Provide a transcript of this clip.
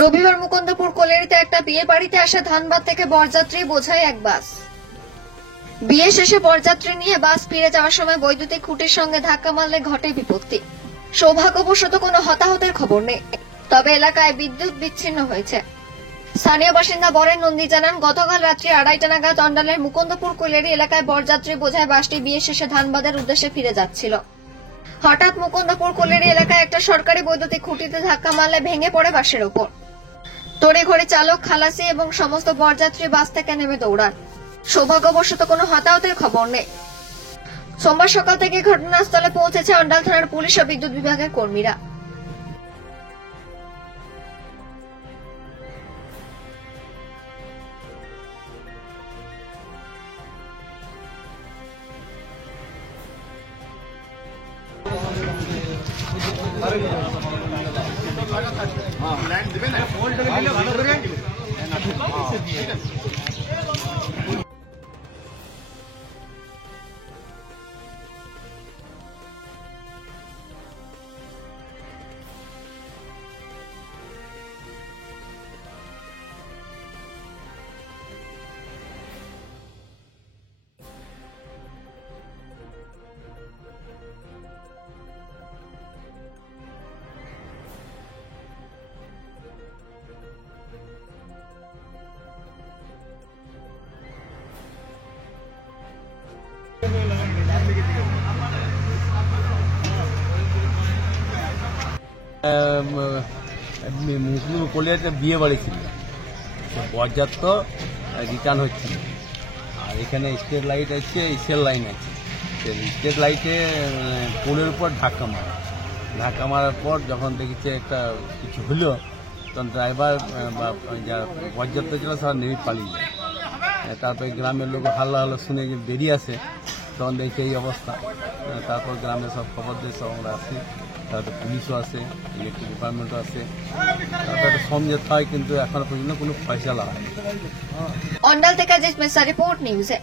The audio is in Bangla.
রবিবার মুকুন্দপুর কোলেরিতে একটা বিয়ে বাড়িতে আসা ধানবাদ থেকে বরযাত্রী বোঝাই এক বাস। বিয়ে শেষে বরযাত্রী নিয়ে বাস ফিরে যাওয়ার সময় বৈদ্যুতিক খুঁটির সঙ্গে ধাক্কা মারলে ঘটে বিপত্তি। সৌভাগ্যবশত কোনো হতাহতের খবর নেই, তবে এলাকায় বিদ্যুৎ বিচ্ছিন্ন হয়েছে। স্থানীয় বাসিন্দা বরেন নন্দী জানান, গতকাল রাত্রি 2:30টা নাগাদ অন্ডালের মুকুন্দপুর কোলেরি এলাকায় বরযাত্রী বোঝাই বাসটি বিয়ে শেষে ধানবাদের উদ্দেশ্যে ফিরে যাচ্ছিল। হঠাৎ মুকুন্দপুর কোলেরি এলাকায় একটা সরকারি বৈদ্যুতিক খুঁটিতে ধাক্কা মারলে ভেঙে পড়ে বাসের উপর। তড়িঘড়ি চালক, খালাসি এবং সমস্ত বরযাত্রী বাস থেকে নেমে দৌড়ান। সৌভাগ্যবশত কোনো হতাহতের খবর নেই। সোমবার সকাল থেকে ঘটনাস্থলে পৌঁছেছে অন্ডাল থানার পুলিশ ও বিদ্যুৎ বিভাগের কর্মীরা। মুসলিম কোলিয়াতে বিয়ে বাড়ি ছিল, বরযাত্র রিটার্ন হচ্ছিল। আর এখানে স্ট্রিট লাইট আছে, স্টেট লাইন আছে। স্ট্রিট লাইটে পোলের উপর ধাক্কা মারার পর যখন দেখেছে একটা কিছু হলো, তখন ড্রাইভার বা যারা বরযাত্র ছিল সব নেমে পালিয়ে যায়। তারপরে গ্রামের লোক হাল্লা শুনে যে বেরিয়ে আসে, তখন দেখে এই অবস্থা। তারপর গ্রামে সব খবর দিয়ে সব আমরা আসি, তারপরে পুলিশও আসে, ইলেকট্রিক ডিপার্টমেন্টও আসে। তারপরে একটা সমঝোতা হয়, কিন্তু এখনো পর্যন্ত কোনো ফয়সালা হয়নি। অন্ডাল থেকে জিসমের রিপোর্ট নিউজে।